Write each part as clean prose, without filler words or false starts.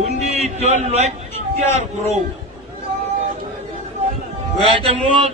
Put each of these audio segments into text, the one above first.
Undi tol like ikhtiar grow. Baca mut.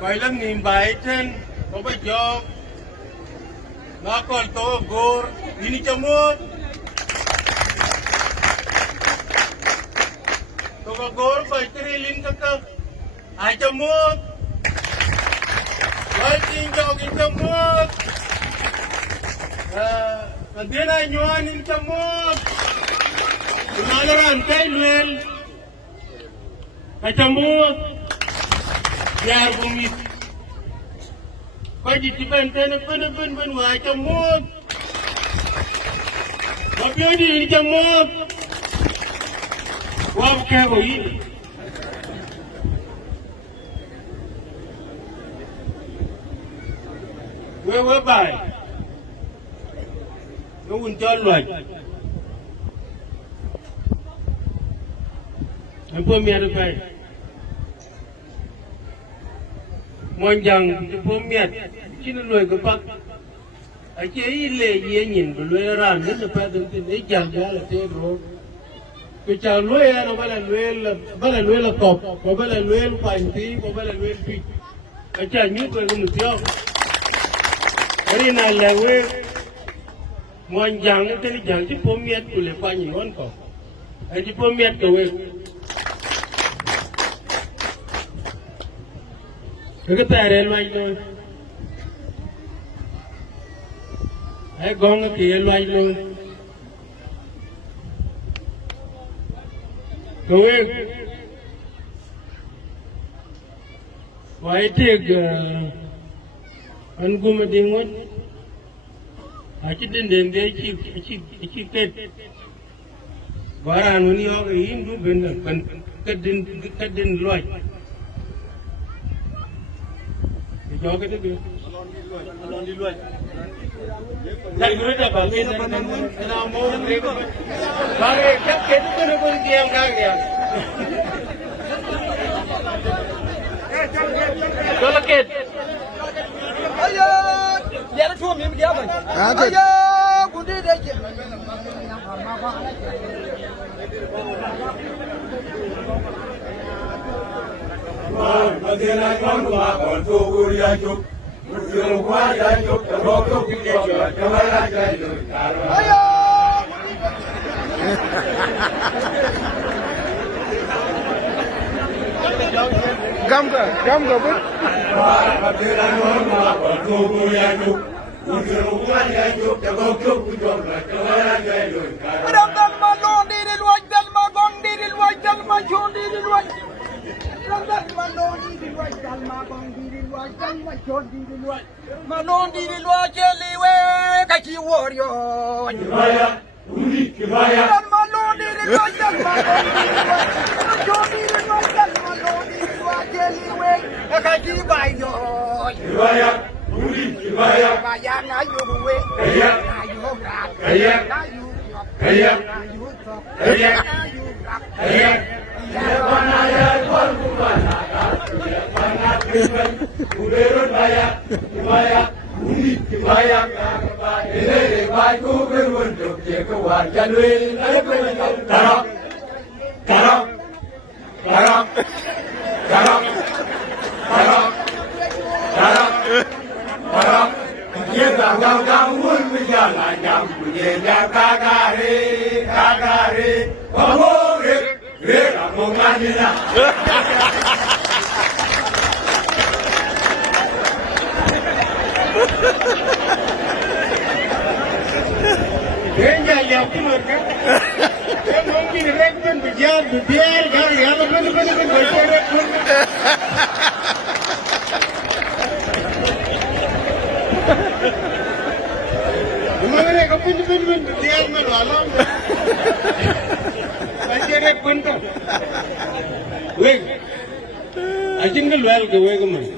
Vậy là nhìn bài trên có bây giờ nó còn tổ gor ini chamut to gor phải tri lin ka ai chamut vậy tin cho cái chamut dia na nyuan in chamut malaran kai luel chamut biar bumi Kau jadi benten ben wah camut. Tapi ini camut. Wah kaya boi. Weh bay. Nó uncal lagi. Apa miar bay? Monjang pomiat kini loy ke pak aje ile ye nyin loy ran ni pa dun tin e jang ja la te ro ke cha loy ana bala loy la kop ko bala loy pa inti ko bala loy pi aja nyu ko mu tio ari na lewe monjang te ni jang ji pomiat ku le pa ni won ko aje pomiat ko we cái tài loay luôn, ai gong cái kia loay luôn, rồi vậy thì anh cũng mà đi ngót, chỉ đến đây chỉ tết, vợ anh nuôi họ cái in cũng bên là cái đến loay. Cho cái đó được. Alon đi luôn. Lại người ta bảo cái nào mua nó lấy không? Bảo cái chắc kết nó có gì em khác kìa. Cho nó kết. Ây da, giờ nó chua miếng kia rồi. Ây da, cũng đi đây chị. Madina Kwanwa on to Guriajuk, Muslim Wajajuk, the Roko Kijajuk, the Walajajuk, Gamga, but Madina Kwanwa on to Guriajuk, Muslim Wajajuk, the Roko Kijajuk, the Walajajuk. Ramdan Malon did it like that, Magon did it like that, Machon did it like Ramdan Malon did it like that, Magon did it like that, Machon did it like Malon did it like Jelly, Kachi warrior. Kivaya. Malon did it like that, Magon did it like Machon did it like that, Malon did it like Jelly, Kachi warrior. Kivaya. Kivaya. Kaya na yuwe. Kaya. Na yuwe. Kaya. Na yuwe. Kaya. Na yuwe. Kaya. Na yuwe. Kaya. Kaya. Uderun bayak, bayak, unik bayak, ini baik kubur untuk jekuan jalwil, tarok, tarok, tarok, tarok, tarok, tarok, tarok. Kita gangguan berjalan jam punya kagari, kagari, pemurip, rela mengadina. Dia yang mereka, dia mungkin rekon berjalan, biar yang benar-benar berjalan. Mengenai kepintaran dia malam, aja rekon tu. Weh, aja ngeluar ke weh kemana?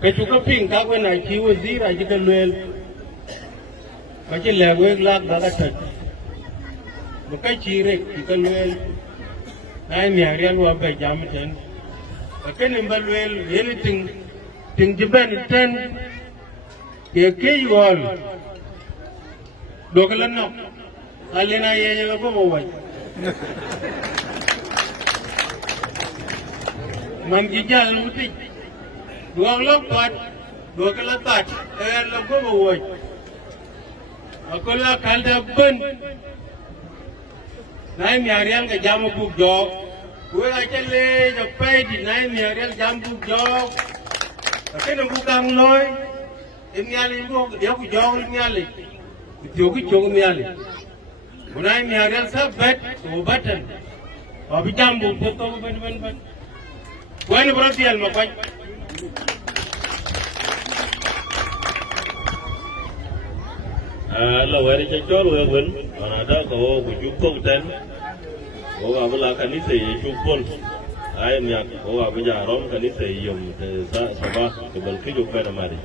Kecuali pingkak we nak cium zira jika luel, macam lewe lag bagat tak. Bukan cirek jika luel, naik ni hari lu apa jam ten. Akan imbal luel, ini ting jeban ten, dia kewal, dua kelan nak, alina ye je apa bawa. Manjijal mutik. Dua lepat, dua kelepat, lagu bawa. Aku lah kalda ben. Naik miarian ke jam buk jok. Gue aja le japai di naik miarian jam buk jok. Tapi nak bukan loy. Ini ali buk dia buk jok ini ali. Jok ini ali. Naik miarian sabat, obatan. Tapi jam buk tu ben. Gue ni berarti al makai. Allah wari cakap we wen, ada kau berjumpa dan kau abla kanisa jumpa, ayam yang kau abla jarum kanisa yang sabah kebal hidup pada mari.